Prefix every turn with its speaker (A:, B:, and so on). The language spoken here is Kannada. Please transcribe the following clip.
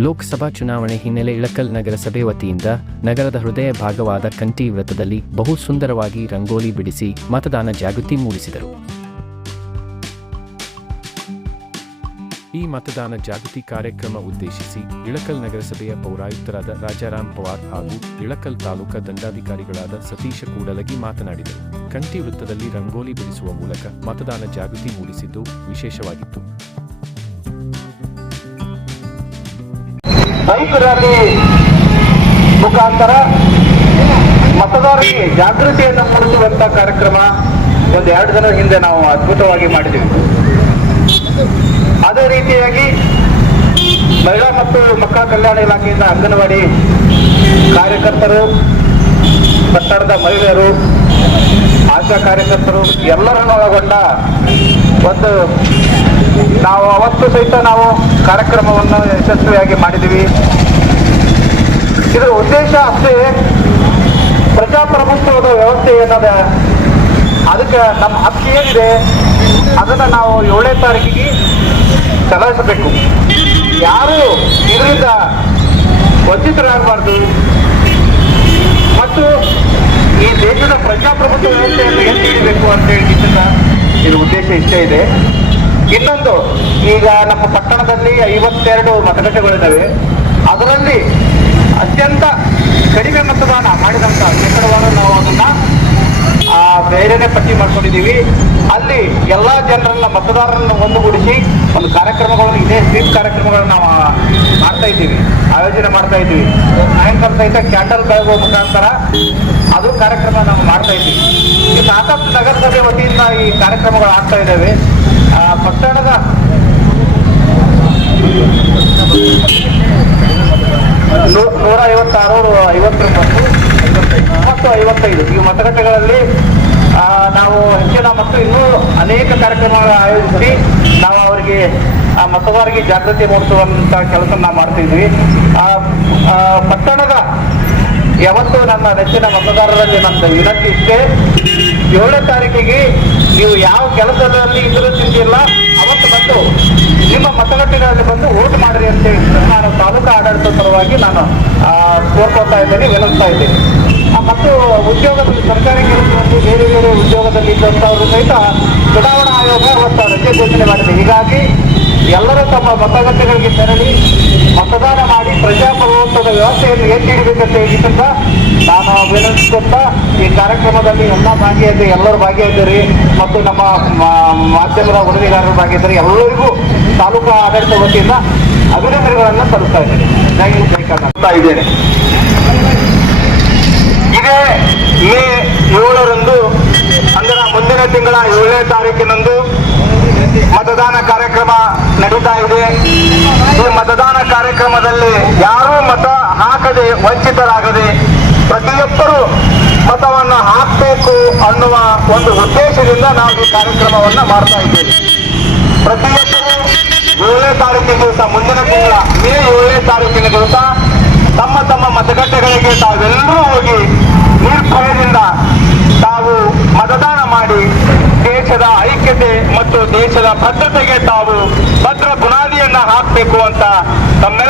A: ಲೋಕಸಭಾ ಚುನಾವಣೆ ಹಿನ್ನೆಲೆ ಇಳಕಲ್ ನಗರಸಭೆ ವತಿಯಿಂದ ನಗರದ ಹೃದಯ ಭಾಗವಾದ ಕಂಠಿ ವೃತ್ತದಲ್ಲಿ ಬಹು ಸುಂದರವಾಗಿ ರಂಗೋಲಿ ಬಿಡಿಸಿ ಮತದಾನ ಜಾಗೃತಿ ಮೂಡಿಸಿದರು. ಈ ಮತದಾನ ಜಾಗೃತಿ ಕಾರ್ಯಕ್ರಮ ಉದ್ದೇಶಿಸಿ ಇಳಕಲ್ ನಗರಸಭೆಯ ಪೌರಾಯುಕ್ತರಾದ ರಾಜಾರಾಮ್ ಪವಾರ್ ಹಾಗೂ ಇಳಕಲ್ ತಾಲೂಕಾ ದಂಡಾಧಿಕಾರಿಗಳಾದ ಸತೀಶ ಕೂಡಲಗಿ ಮಾತನಾಡಿದರು. ಕಂಠಿ ವೃತ್ತದಲ್ಲಿ ರಂಗೋಲಿ ಬಿಡಿಸುವ ಮೂಲಕ ಮತದಾನ ಜಾಗೃತಿ ಮೂಡಿಸಿದ್ದು ವಿಶೇಷವಾಗಿತ್ತು.
B: ಬೈಕ್ ಮುಖಾಂತರ ಮತದಾರರಿಗೆ ಜಾಗೃತಿಯನ್ನು ಮೂಡಿಸುವಂತ ಕಾರ್ಯಕ್ರಮ ಒಂದು ಎರಡು ದಿನ ಹಿಂದೆ ನಾವು ಅದ್ಭುತವಾಗಿ ಮಾಡಿದ್ದೀವಿ ಅದೇ ರೀತಿಯಾಗಿ ಮಹಿಳಾ ಮತ್ತು ಮಕ್ಕಳ ಕಲ್ಯಾಣ ಇಲಾಖೆಯಿಂದ ಅಂಗನವಾಡಿ ಕಾರ್ಯಕರ್ತರು ಪಟ್ಟಣದ ಮಹಿಳೆಯರು, ಆಶಾ ಕಾರ್ಯಕರ್ತರು ಎಲ್ಲರನ್ನು ಒಳಗೊಂಡ ಒಂದು ನಾವು ಅವತ್ತು ಸಹಿತ ನಾವು ಕಾರ್ಯಕ್ರಮವನ್ನು ಯಶಸ್ವಿಯಾಗಿ ಮಾಡಿದ್ದೀವಿ. ಇದರ ಉದ್ದೇಶ ಅಷ್ಟೇ, ಪ್ರಜಾಪ್ರಭುತ್ವದ ವ್ಯವಸ್ಥೆ ಏನದ, ಅದಕ್ಕೆ ನಮ್ಮ ಹಕ್ಕು ಏನಿದೆ, ಅದನ್ನು ನಾವು ಏಳನೇ ತಾರೀಕಿಗೆ ಚಲಾಯಿಸಬೇಕು. ಯಾರು ಇದರಿಂದ ವಂಚಿತರಾಗಬಾರ್ದು, ಮತ್ತು ಈ ದೇಶದ ಪ್ರಜಾಪ್ರಭುತ್ವ ವ್ಯವಸ್ಥೆಯನ್ನು ಎತ್ತಿ ಹಿಡಿಬೇಕು ಅಂತ ಹೇಳಿ ಇದರ ಉದ್ದೇಶ ಇಷ್ಟೇ ಇದೆ. ಇನ್ನೊಂದು, ಈಗ ನಮ್ಮ ಪಟ್ಟಣದಲ್ಲಿ ಐವತ್ತೆರಡು ಮತಗಟ್ಟೆಗಳಿದ್ದಾವೆ. ಅದರಲ್ಲಿ ಅತ್ಯಂತ ಕಡಿಮೆ ಮತದಾನ ಮಾಡಿದಂತ ಶೇಕಡವಾರ ನಾವು ಅದನ್ನ ಬೇರೆನೆ ಪಟ್ಟಿ ಮಾಡ್ಕೊಂಡಿದ್ದೀವಿ. ಅಲ್ಲಿ ಎಲ್ಲಾ ಜನರನ್ನ ಮತದಾರರನ್ನು ಒಂದುಗೂಡಿಸಿ ಒಂದು ಕಾರ್ಯಕ್ರಮಗಳನ್ನು, ಇದೇ ಸ್ವೀಪ್ ಕಾರ್ಯಕ್ರಮಗಳನ್ನು ನಾವು ಮಾಡ್ತಾ ಇದ್ದೀವಿ. ಆಯೋಜನೆ ಮಾಡ್ತಾ ಇದ್ದೀವಿ. ಸಾಯಂಕಾಲ ಸಹಿತ ಕ್ಯಾಂಡಲ್ ಬೆಳಗುವ ಮುಖಾಂತರ ಅದು ಕಾರ್ಯಕ್ರಮ ನಾವು ಮಾಡ್ತಾ ಇದ್ದೀವಿ. ಸಾಕಷ್ಟು ನಗರಸಭೆ ವತಿಯಿಂದ ಈ ಕಾರ್ಯಕ್ರಮಗಳು ಆಗ್ತಾ ಇದ್ದಾವೆ. ಆ, ಪಟ್ಟಣದ ನೂರ ಐವತ್ತಾರು ಐವತ್ತೊಂಬತ್ತು ಮತ್ತು ಐವತ್ತೈದು. ಈ ಮತಗಟ್ಟೆಗಳಲ್ಲಿ ನಾವು ಹೆಚ್ಚಿನ ಮತ್ತು ಇನ್ನೂ ಅನೇಕ ಕಾರ್ಯಕ್ರಮಗಳ ಆಯೋಜಿಸಿ ನಾವು ಅವರಿಗೆ ಆ ಮತದಾರರಿಗೆ ಜಾಗೃತಿ ಮೂಡಿಸುವಂತ ಕೆಲಸ ನಾವು ಮಾಡ್ತಿದ್ವಿ ಆ, ಆ, ಪಟ್ಟಣದ ಯಾವತ್ತು ನಮ್ಮ ನೆಚ್ಚಿನ ಮತದಾರರಲ್ಲಿ ನಮ್ಮ ವಿನಂತಿ ಇಷ್ಟೇ. ಏಳನೇ ತಾರೀಕಿಗೆ ನೀವು ಯಾವ ಕೆಲಸದಲ್ಲಿ ಇದ್ರೂ ಚಿಂತಿಲ್ಲ ಅವತ್ತು ಬಂದು ನಿಮ್ಮ ಮತಗಟ್ಟೆಗಳಲ್ಲಿ ಬಂದು ವೋಟ್ ಮಾಡಿರಿ ಅಂತ ಹೇಳಿ ನಾನು ತಾಲೂಕಾ ಆಡಳಿತ ಪರವಾಗಿ ನಾನು ಆ, ಕೋರ್ಕೊಳ್ತಾ ಇದ್ದೇನೆ ವಿನಂತಾ ಇದ್ದೇನೆ. ಮತ್ತು ಉದ್ಯೋಗದಲ್ಲಿ ಸರ್ಕಾರಿ ಕೆಲಸದಲ್ಲಿ ಬೇರೆ ಬೇರೆ ಉದ್ಯೋಗದಲ್ಲಿ ಇದ್ದಂಥವ್ರು ಸಹಿತ ಚುನಾವಣಾ ಆಯೋಗ ಅವತ್ತು ರಜೆ ಘೋಷಣೆ ಮಾಡಿದೆ. ಹೀಗಾಗಿ ಎಲ್ಲರೂ ತಮ್ಮ ಮತಗಟ್ಟೆಗಳಿಗೆ ತೆರಳಿ ಮತದಾನ ಮಾಡಿ ಪ್ರಜಾಪ್ರಭುತ್ವದ ವ್ಯವಸ್ಥೆಯನ್ನು ಎತ್ತಿ ಹಿಡಿಬೇಕಂತ ಹೇಳಿದ್ರಿಂದ ನಾನು ವಿನಂತಿಸುತ್ತಾ ಕಾರ್ಯಕ್ರಮದಲ್ಲಿ ಎಲ್ಲ ಭಾಗಿಯಾಗಿ ಎಲ್ಲರೂ ಭಾಗಿಯಾಗಿದ್ದೀರಿ ಮತ್ತು ನಮ್ಮ ಮಾಧ್ಯಮದ ವರದಿಗಾರರು ಭಾಗಿಯಾಗಿದ್ದಾರೆ ಎಲ್ಲರಿಗೂ ತಾಲೂಕು ಆಡಳಿತ ವತಿಯಿಂದ ಅಭಿನಂದನೆಗಳನ್ನು ಸಲ್ಲಿಸ್ತಾ ಇದ್ದೇನೆ. ಬೇಕಾಗ್ತಾ ಇದ್ದೇನೆ. ಇದೇ ಮೇ ಏಳರಂದು, ಅಂದರೆ ಮುಂದಿನ ತಿಂಗಳ ಏಳನೇ ತಾರೀಕಿನಂದು ಮತದಾನ ಕಾರ್ಯಕ್ರಮ ನಡೀತಾ ಇದೆ. ಈ ಮತದಾನ ಕಾರ್ಯಕ್ರಮದಲ್ಲಿ ಯಾರೂ ಮತ ಹಾಕದೆ, ವಂಚಿತರಾಗದೆ ಪ್ರತಿಯೊಬ್ಬರು ಒಂದು ಉದ್ದೇಶದಿಂದ ನಾವು ಈ ಕಾರ್ಯಕ್ರಮವನ್ನ ಮಾಡ್ತಾ ಇದ್ದೇವೆ. ಪ್ರತಿಯೊಬ್ಬರು ಏಳನೇ ತಾರೀಕಿನ ದಿವಸ ಮುಂದಿನ ತಿಂಗಳ ಮೇ ಏಳನೇ ತಾರೀಕಿನ ದಿವಸ ತಮ್ಮ ತಮ್ಮ ಮತಗಟ್ಟೆಗಳಿಗೆ ತಾವೆಲ್ಲರೂ ಹೋಗಿ ನಿರ್ಭಯದಿಂದ ತಾವು ಮತದಾನ ಮಾಡಿ ದೇಶದ ಐಕ್ಯತೆ ಮತ್ತು ದೇಶದ ಭದ್ರತೆಗೆ ತಾವು ಭದ್ರ ಬುನಾದಿಯನ್ನ ಹಾಕಬೇಕು ಅಂತ ತಮ್ಮೆಲ್ಲರಲ್ಲಿಯೂ